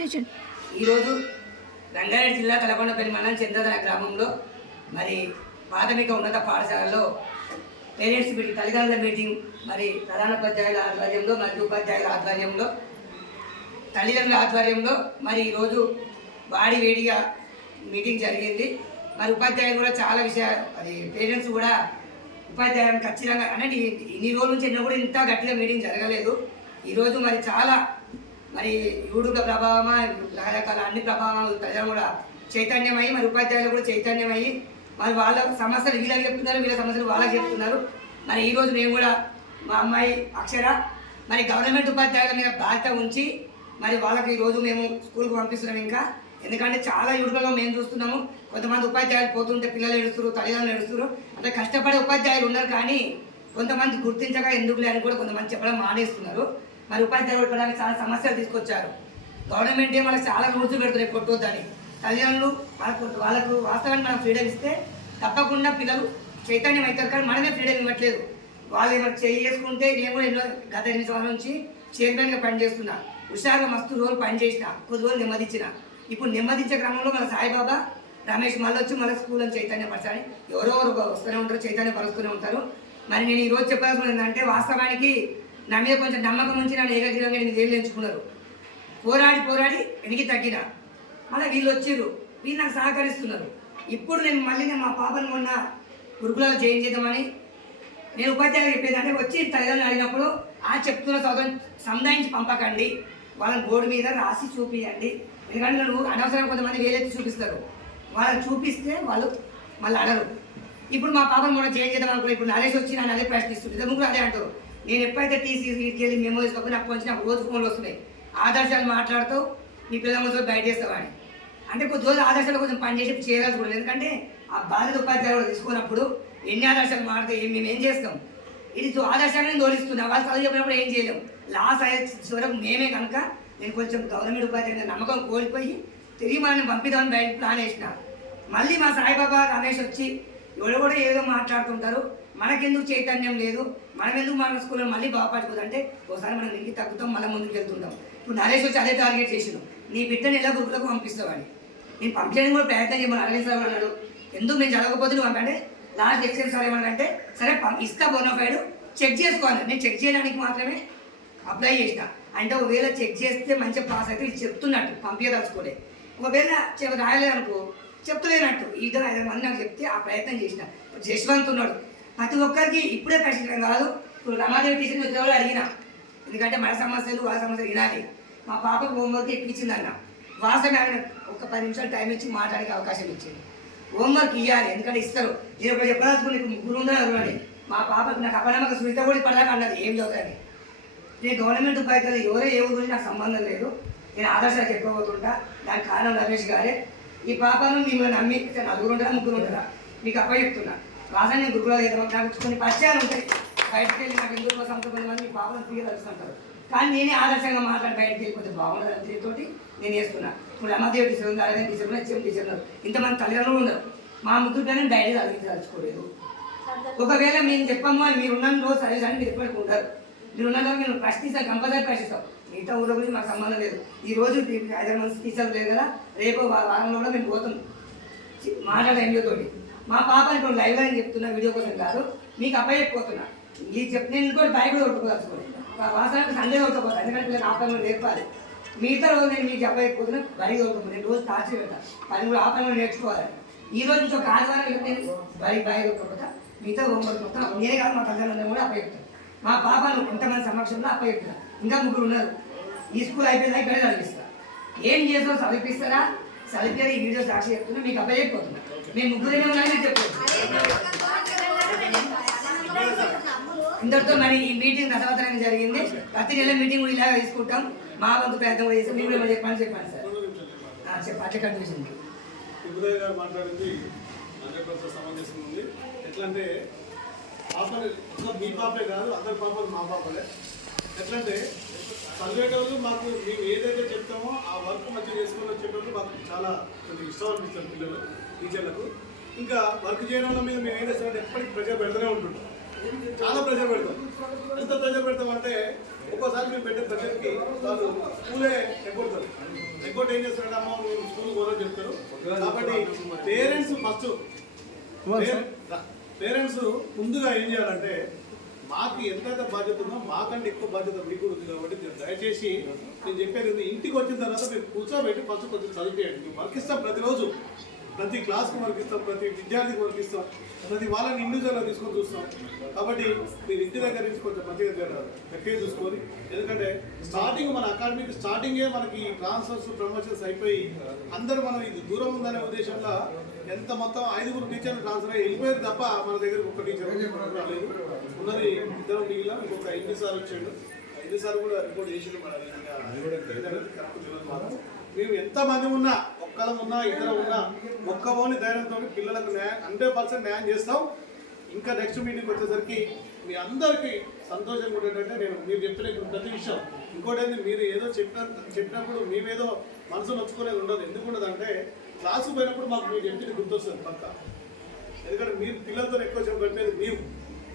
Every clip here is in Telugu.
ఈరోజు రంగారెడ్డి జిల్లా తలకొండపల్లి మండలం చంద్రధర గ్రామంలో మరి ప్రాథమిక ఉన్నత పాఠశాలలో పేరెంట్స్ మీటింగ్, తల్లిదండ్రుల మీటింగ్ మరి ప్రధానోపాధ్యాయుల ఆధ్వర్యంలో మరియు ఉపాధ్యాయుల ఆధ్వర్యంలో, తల్లిదండ్రుల ఆధ్వర్యంలో మరి ఈరోజు వాడి వేడిగా మీటింగ్ జరిగింది. మరి ఉపాధ్యాయులు కూడా చాలా విషయాలు, అది పేరెంట్స్ కూడా ఉపాధ్యాయులను ఖచ్చితంగా అంటే ఇన్ని రోజుల నుంచి ఎన్నో కూడా ఇంత గట్టిగా మీటింగ్ జరగలేదు. ఈరోజు మరి చాలా మరి యూట్యూబ్ల ప్రభావమా, రకరకాల అన్ని ప్రభావాలు ప్రజలు కూడా చైతన్యమయ్యి, మరి ఉపాధ్యాయులు కూడా చైతన్యమయ్యి మరి వాళ్ళ సమస్యలు వీళ్ళకి చెప్తున్నారు, వీళ్ళ సమస్యలు వాళ్ళకి చెప్తున్నారు. మరి ఈరోజు మేము కూడా మా అమ్మాయి అక్షర మరి గవర్నమెంట్ ఉపాధ్యాయుల మీద బాధ్యత ఉంచి మరి వాళ్ళకి ఈరోజు మేము స్కూల్కి పంపిస్తున్నాం. ఇంకా ఎందుకంటే చాలా యూట్యూబ్లో మేము చూస్తున్నాము, కొంతమంది ఉపాధ్యాయులు పోతుంటే పిల్లలు ఏడుస్తారు, తల్లిదండ్రులు ఏడుస్తారు. అంటే కష్టపడే ఉపాధ్యాయులు ఉన్నారు, కానీ కొంతమంది గుర్తించక ఎందుకులే అని కూడా కొంతమంది చెప్పడం మానేస్తున్నారు. మరి ఉపాధ్యాయులు పడానికి చాలా సమస్యలు తీసుకొచ్చారు. గవర్నమెంట్ వాళ్ళకి చాలా రూల్స్ పెడుతున్నాయి కొట్టొద్దని. తల్లిదండ్రులు వాళ్ళకు వాస్తవాన్ని మనం ఫ్రీడమ్ ఇస్తే తప్పకుండా పిల్లలు చైతన్యం అవుతారు, కానీ మనమే ఫ్రీడమ్ ఇవ్వట్లేదు. వాళ్ళు ఏమైనా చేసుకుంటే నేను కూడా ఎన్నో గత 8 సంవత్సరాల నుంచి చైర్మన్గా పనిచేస్తున్నా. హుషారుగా మస్తు రోజులు పనిచేసిన, కొద్ది రోజులు నెమ్మదించిన. ఇప్పుడు నెమ్మదించే క్రమంలో మన సాయిబాబా రమేష్ మళ్ళీ వచ్చి మన స్కూల్ అని చైతన్యపరచాలి. ఎవరెవరు వస్తూనే ఉంటారు, చైతన్యపరుస్తూనే ఉంటారు. మరి నేను ఈరోజు చెప్పాల్సింది ఏంటంటే, వాస్తవానికి నా మీద కొంచెం నమ్మకం ఉంచి నన్ను ఏకగ్రీవంగా 8 ఏళ్ళు ఎంచుకున్నారు. పోరాడి పోరాడి వెనక్కి తగ్గిన. మళ్ళీ వీళ్ళు వచ్చారు, వీళ్ళు నాకు సహకరిస్తున్నారు. ఇప్పుడు నేను మళ్ళీ మా పాపను మొన్న గురుకులలో జాయిన్ చేద్దామని నేను ఉపాధ్యాయులు చెప్పేది అంటే, వచ్చి తల్లిదండ్రులు అడిగినప్పుడు చెప్తున్న చదువుని సముదాయించి పంపకండి, వాళ్ళని బోర్డు మీద రాసి చూపించండి. ఎందుకంటే నువ్వు అనవసరం కొంతమంది వేలెత్తి చూపిస్తారు, వాళ్ళని చూపిస్తే వాళ్ళు మళ్ళీ అడరు. ఇప్పుడు మా పాపను మొన్న జాయిన్ చేద్దాం అనుకున్నా. ఇప్పుడు నరేష్ వచ్చి నన్ను అదే ప్రశ్నిస్తుంది, ముగ్గురు అదే అంటారు. నేను ఎప్పుడైతే టీసీకి వెళ్ళి మెమో తీసుకోకపోతే నాకు కొంచెం రోజు ఫోన్లు వస్తున్నాయి, ఆదర్శాలు మాట్లాడుతూ మీ పిల్లల ముందు బయట చేస్తామని. అంటే కొద్ది రోజులు ఆదర్శాలు కొంచెం పనిచేసి చేయాల్సి కూడా, ఎందుకంటే ఆ బాధ్యత ఉపాధ్యాయులు తీసుకున్నప్పుడు ఎన్ని ఆదర్శాలు మారితే మేము ఏం చేస్తాం. ఇది ఆదర్శాన్ని తోలిస్తున్నాం, వాళ్ళు చదువు చెప్పినప్పుడు ఏం చేయలేము. లాస్ అయ్యే చివరకు మేమే కనుక నేను కొంచెం గవర్నమెంట్ ఉపాధ్యాయుల నమ్మకం కోల్పోయి తిరిగి మనల్ని పంపిద్దామని బయట ప్లాన్ వేసిన. మళ్ళీ మా సాయిబాబా రమేష్ వచ్చి ఎవరు కూడా ఏదో మాట్లాడుతుంటారు, మనకెందుకు చైతన్యం లేదు, మనం ఎందుకు మన స్కూల్లో మళ్ళీ బాగుపడుతుంది అంటే ఒకసారి మనం ఇంటికి తగ్గుతాం, మళ్ళీ ముందుకు వెళ్తుంటాం. ఇప్పుడు నరేష్ వచ్చి అదే టార్గెట్ చేసినాం, నీ బిడ్డను ఎలా గురుకులకు పంపిస్తామని. నేను పంపించడానికి కూడా ప్రయత్నం చేయమని అరవింద్ సార్ అన్నాడు. ఎందుకు నేను చదవకపోతే నువ్వు అంటే లాస్ట్ ఎక్స్చేంజ్ సార్ ఏమన్నాడంటే, సరే ఇస్తా బోనోఫైడ్ చెక్ చేసుకోవాలి. నేను చెక్ చేయడానికి మాత్రమే అప్లై చేసిన. అంటే ఒకవేళ చెక్ చేస్తే మంచిగా పాస్ అయితే ఇది చెప్తున్నట్టు పంపించదలుచుకోలే. ఒకవేళ రాయలేదనుకో చెప్తలేనట్టు. ఈ 5 మంది నాకు చెప్తే ఆ ప్రయత్నం చేసిన. జశ్వంత్ ఉన్నాడు, ప్రతి ఒక్కరికి ఇప్పుడే ప్రశ్నించడం కాదు. ఇప్పుడు రమాదేవి టీచర్ ఉద్యోగాలు అడిగిన, ఎందుకంటే మన సమస్యలు వాళ్ళ సమస్యలు వినాలి. మా పాపకు హోంవర్క్ ఇప్పించిందన్న వాసన ఒక 10 నిమిషాలు టైం ఇచ్చి మాట్లాడే అవకాశం ఇచ్చింది. హోంవర్క్ ఇవ్వాలి, ఎందుకంటే ఇస్తారు. నేను ఒకటి చెప్పదలుచుకుని నీకు ముగ్గురు ఉండాలి అని. మా పాపకు నాకు అపనమ్మక సునీత కూడా పడదాకా అన్నది ఏం చదువుతుంది. నేను గవర్నమెంట్ ఉపాధ్యాయులు ఎవరో ఏ గురించి నాకు సంబంధం లేదు, నేను ఆదర్శాలు చెప్పబోతుంటా. దానికి కారణం రమేష్ గారే. ఈ పాపను మిమ్మల్ని నమ్మి 4 ఉంటారా 3 ఉంటారా మీకు అప్పచెప్తున్నా. వాసన నేను గురుకులాలు చేద్దాం, నాకు కొన్ని పరిచయాలు ఉంటాయి. బయటకు వెళ్ళి నాకు ఎందుకు సంస్థ కొంతమంది మీ పాపను తీయదలుస్తుంటారు, కానీ నేనే ఆదర్శంగా మాట్లాడి బయటకు వెళ్ళిపోతే బాగుండదు అని దీనితోటి నేను వేస్తున్నా. ఇప్పుడు రమాదేవి టీచర్ ఉంది, అరవింద్ టీచర్ ఉన్నారు, హెచ్ఎం టీచర్ ఉన్నారు, ఇంతమంది తల్లిదండ్రులు ఉన్నారు. మా ముగ్గురిని బయట చదివించదలుచుకోలేదు. ఒకవేళ మేము చెప్పమ్మా మీరు ఉన్న రోజు సర్వీస్ అని మీరు ఎప్పటికీ ఉంటారు, మీరు ఉన్న రోజు మేము ప్రశ్నిస్తాం, కంపల్సరీ ప్రశ్నిస్తాం. మిగతా ఊళ్ళో గురించి మాకు సంబంధం లేదు. ఈరోజు 5 మంది టీచర్లు లేదు కదా, రేపు వారంలో కూడా మేము పోతాం మాట్లాడే ఎంజోతోటి. మా పాప ఇప్పుడు లైవ్గా నేను చెప్తున్నా, వీడియో కోసం కాదు, మీకు అప్పచెప్పిపోతున్నా. ఈ నేను ఇంకోటి బయట కూడా కొట్టుకోదలుచుకోండి, వాసనకు సండే కొట్టుకోపోతాను. ఎందుకంటే పిల్లలు ఆపంలో నేర్పాలి. మిగతా రోజు నేను మీకు అప్పచెప్పిపోతున్నా, బయట కొట్టుకోపోతాను. నేను రోజు తాచి పెడతాను, పని కూడా ఆపంలో నేర్చుకోవాలి. ఈ రోజు ఇంకో కారణాలు నేను బయట కొట్టుకోపోతా. మిగతా హోంవర్క్ మొత్తం నేనే కాదు, మా తల్లిదండ్రులు కూడా అప్పచెప్తాను. మా పాపను కొంతమంది సమక్షంలో అప్పచెప్తాను. ఇంకా 3 ఉన్నారు. ఈ స్కూల్ అయిపోయిందా ఇక్కడ చదివిస్తా. ఏం చేస్తారో చదివిస్తారా చదివితే ఈ వీడియో సాక్షి చెప్తున్నా, మీకు అప్పచెప్పిపోతున్నా. మేము 3 ఉన్నాయని నేను చెప్పాను. ఇంతటితో మరి ఈ మీటింగ్ రసవత్తరంగా జరిగింది. ప్రతి నెల మీటింగ్ కూడా ఇలాగ తీసుకుంటాం. మా వంతు ప్రయత్నం కూడా చేస్తాం. మీరు కూడా చెప్పండి సార్. అట్లా కంటిన్యూషన్ మాట్లాడింది 100% సమంజసం ఉంది. ఎట్లా అంటే మీ పాపే కాదు, అందరి పాపలు మా పాపలే. ఎట్లంటే చదివేటోళ్ళు మాకు మేము ఏదైతే చెప్తామో ఆ వర్క్ మంచిగా చేసుకొని వచ్చేటప్పుడు మాకు చాలా కొంచెం ఇష్టం అనిపిస్తారు పిల్లలు, టీచర్లకు. ఇంకా వర్క్ చేయడం మీద మేము ఏం చేస్తామంటే ఎప్పటికీ ప్రెషర్ పెడుతూనే ఉంటుంటాం. చాలా ప్రెషర్ పెడతాం. ఎంత ప్రెషర్ పెడతామంటే ఒక్కోసారి మేము పెట్టే బడ్జెట్కి వాళ్ళు స్కూలే ఎగ్గొడతారు. ఎగ్గొట్టి ఏం చేస్తారంటే అమ్మ మేము స్కూల్ పోవాలని చెప్తారు. కాబట్టి పేరెంట్స్ ముందుగా ఏం చేయాలంటే మాకు ఎంతైతే బాధ్యత ఉందో మాకంటే ఎక్కువ బాధ్యత మీకు కూడా ఉంది. కాబట్టి మీరు దయచేసి నేను చెప్పేది ఉంది, ఇంటికి వచ్చిన తర్వాత మీరు కూర్చోబెట్టి ఫస్ట్ కొంచెం చదివేయండి. మేము వర్క్ ఇస్తాం ప్రతిరోజు, ప్రతి క్లాస్కి వర్క్ ఇస్తాం, ప్రతి విద్యార్థికి వర్క్ ఇస్తాం, ప్రతి వాళ్ళని ఇండివిజువల్గా తీసుకొని చూస్తాం. కాబట్టి మీరు ఇంటి దగ్గర నుంచి కొంచెం మంచిగా గట్టిగా చూసుకొని, ఎందుకంటే స్టార్టింగ్ మన అకాడమిక్ స్టార్టింగే మనకి ట్రాన్స్ఫర్స్ ప్రమోషన్స్ అయిపోయి అందరూ మనం ఇది దూరం ఉందనే ఉద్దేశంలో ఎంత మొత్తం 5 టీచర్లు ట్రాన్స్ఫర్ అయ్యి వెళ్ళిపోయారు తప్ప మన దగ్గరకు ఒక టీచర్ రాలేదు. ఉన్నది 2 మిగిలిన ఇంకొక 5 సార్ వచ్చాడు. 5 సార్ కూడా రిపోర్ట్ చేసాడు. మేము ఎంతమంది ఉన్నా, ఒక్కలం ఉన్నా, ఇద్దరు ఉన్నా, ఒక్కవోని ధైర్యంతో పిల్లలకు 100% న్యాయం చేస్తాం. ఇంకా నెక్స్ట్ మీటింగ్ వచ్చేసరికి మీ అందరికీ సంతోషంగా ఉండేటంటే మీరు చెప్పిన ప్రతి విషయం. ఇంకోటి ఏంటి, మీరు ఏదో చెప్పినప్పుడు మేమేదో మనసు నొచ్చుకునేది ఉండదు. ఎందుకు ఉండదు అంటే క్లాసు పోయినప్పుడు మాకు మీరు చెప్పింది గుర్తొస్తుంది పక్క. ఎందుకంటే మీరు పిల్లలతో ఎక్కువ చెప్పేది మేము.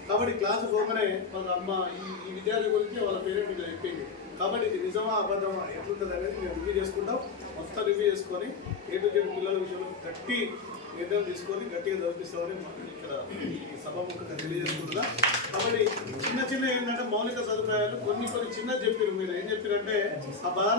కాబట్టి క్లాసు పోగానే వాళ్ళ అమ్మ ఈ విద్యార్థి గురించి వాళ్ళ పేరెంట్ మీద చెప్పింది. కాబట్టి ఇది నిజమా అబద్ధమా ఎట్లుంటుంది అనేది మేము రివ్యూ చేసుకుంటాం. మొత్తం రివ్యూ చేసుకొని A to Z పిల్లల విషయంలో గట్టి నిర్ణయం తీసుకొని గట్టిగా చదివిస్తామని ఇక్కడ ఈ సభాముఖంగా తెలియజేసుకుంటున్నా. కాబట్టి చిన్న ఏంటంటే మౌలిక సదుపాయాలు కొన్ని చిన్నది చెప్పారు. మీరు ఏం చెప్పారంటే ఆ బాధ